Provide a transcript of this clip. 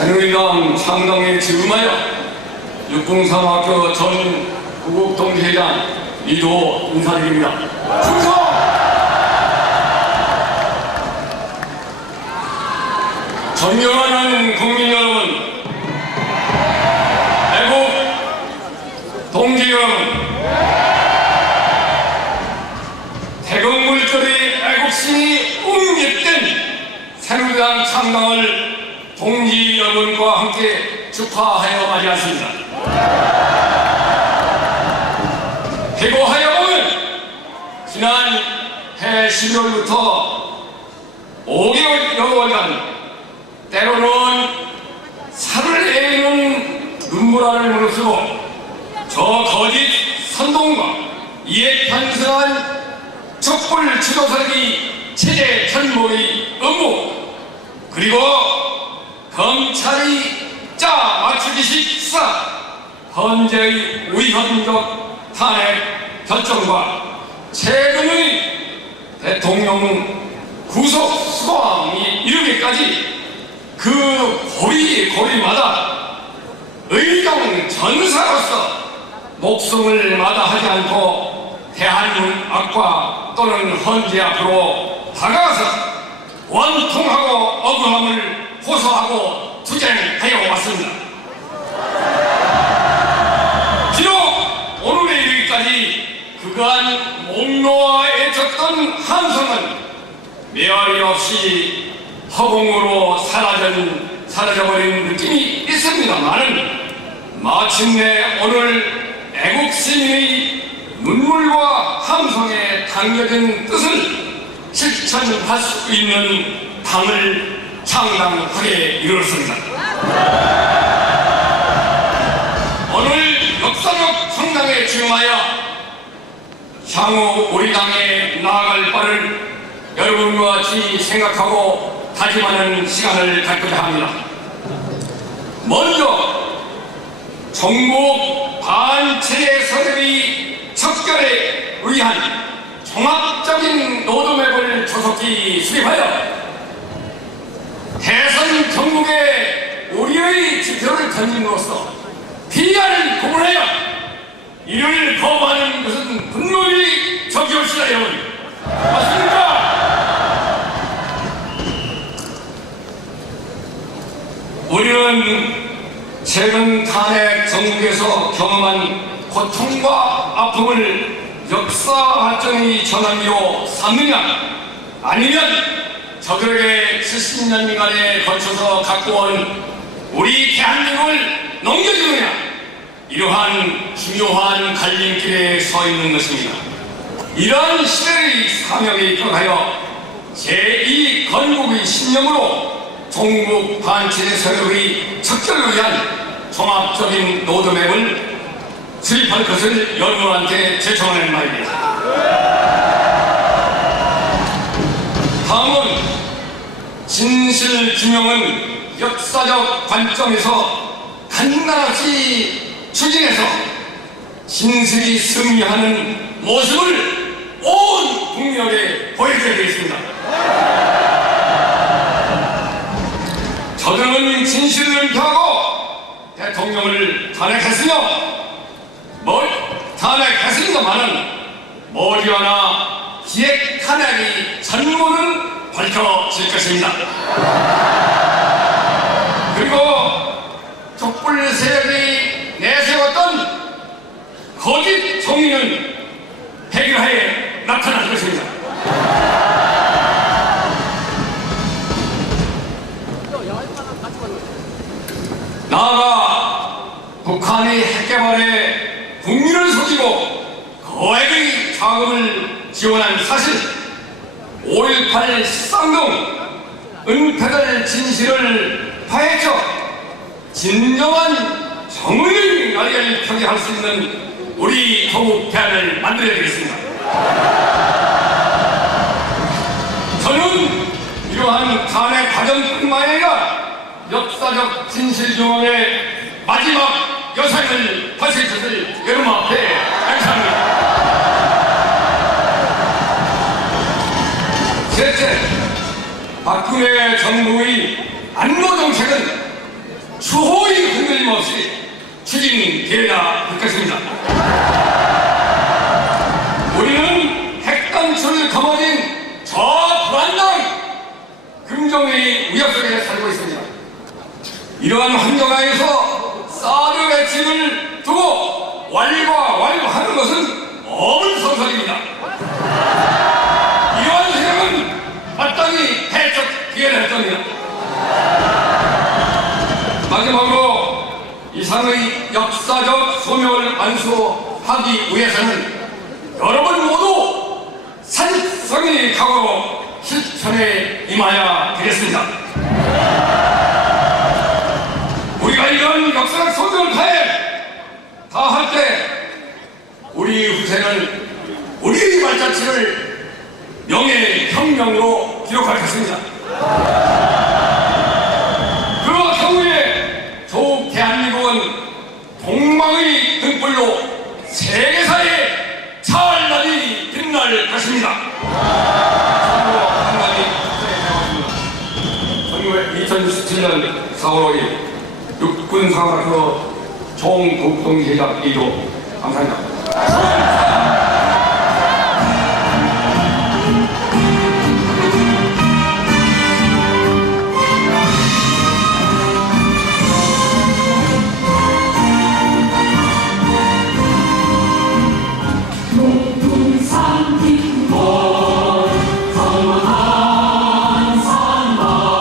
새누리당 창당에 지음하여 육군사학교 전 구국동회장 이도 인사드립니다. 충성! 존경하는 국민 여러분, 애국 동지 여러분, 태극물들의 애국심이 웅깃된 새누리당 창당을 동지 여러분과 함께 축하하여 맞이했습니다. 해고하여 보면 지난 해 12월부터 5개월여간 때로는 살을 애는 눈물알을 무릅쓰고 저 거짓 선동과 이에 편승한 촛불 지도설기 체제 전모의 업무 그리고 검찰이 짜 맞추기식 수사. 헌재의 위헌적 탄핵 결정과 최근의 대통령 구속 수감이 이르기까지 그 고리 고리마다 의정 전사로서 목숨을 마다하지 않고 대한민국과 또는 헌재 앞으로 다가가서 원통하고 억울함을 호소하고 투쟁하여 왔습니다. 비록 오늘에 이르기까지 그간 목놓아 애쳤던 한성은 메아리 없이 허공으로 사라진, 사라져버린 느낌이 있습니다만은 마침내 오늘 애국 시민의 눈물과 함성에 담겨진 뜻을 실천할 수 있는 당을 창당하게 이르렀습니다. 오늘 역사적 성당에 지음하여 향후 우리 당에 나아갈 바를 여러분과 같이 생각하고 다짐하는 시간을 갖고자 합니다. 먼저 정부 반체제 서열의 척결에 의한 종합적인 로드맵을 조속히 수립하여 대선 전국에 우리의 지표를 던짐으로써 피해를 구분하여 이를 거부하는 것은 분명히 적이옵시다 여러분 맞습니까? 우리는 최근 탄핵 전국에서 경험한 고통과 아픔을 역사 발전의 전환기로 삼느냐 아니면 저들에게 70년 미간에 걸쳐서 갖고 온 우리 대한민국을 넘겨주느냐 이러한 중요한 갈림길에 서 있는 것입니다. 이러한 시대의 사명에 이끌어가여 제2 건국의 신념으로 종국 반체제 서열의 척결을 위한 종합적인 로드맵을 수립할 것을 여러분한테 제청하는 말입니다. 다음은 진실 규명은 역사적 관점에서 간단하게 추진해서 진실이 승리하는 모습을 온 국민에게 보여줘야 되겠습니다. 저들은 진실을 은폐하고 대통령을 탄핵했으며 뭘 탄핵했습니다만은 머리 하나 기획 탄핵의 전모는 밝혀질 것입니다. 그리고 촛불 세력이 내세웠던 거짓 정의는 해결하에 나타날 것입니다. 나아가 북한이 핵개발에 국민을 속이고 거액의 자금을 지원한 사실 5.18 쌍둥 은폐될 진실을 파헤쳐 진정한 정의의 날개를 펴게 할 수 있는 우리 조국 대안을 만들어야 되겠습니다. 저는 이러한 탄핵 과정뿐만 아니라 역사적 진실 규명의 마지막 여상을 하실 것을 여러분 앞에 감사합니다. 박근혜 정부의 안보 정책은 추호의 흔들림 없이 추진되어야 할 것입니다. 우리는 핵단추를 거머쥔 저 불안정 긍정의 위협 속에 살고 있습니다. 이러한 환경 하에서 사드 배치를 두고 완과 완하는 것은 어불성설입니다. 이러한 생각은 마땅히 해석해야 할 겁니다. 마지막으로 이상의 역사적 소명을 완수하기 위해서는 여러분 모두 산성의 각오로 실천에 임하여 되겠습니다. 우리가 이런 역사적 소명을 다해 다 할 때 우리 후세는 우리의 발자취를 명예 혁명으로 기록할 것입니다. 그 경우에 더욱 대한민국은 동망의 등불로 세계사에 한 가지 해봤습니다. 2017년 4월 5일 육군 사관학교 총독동 제작 2조 감사합니다.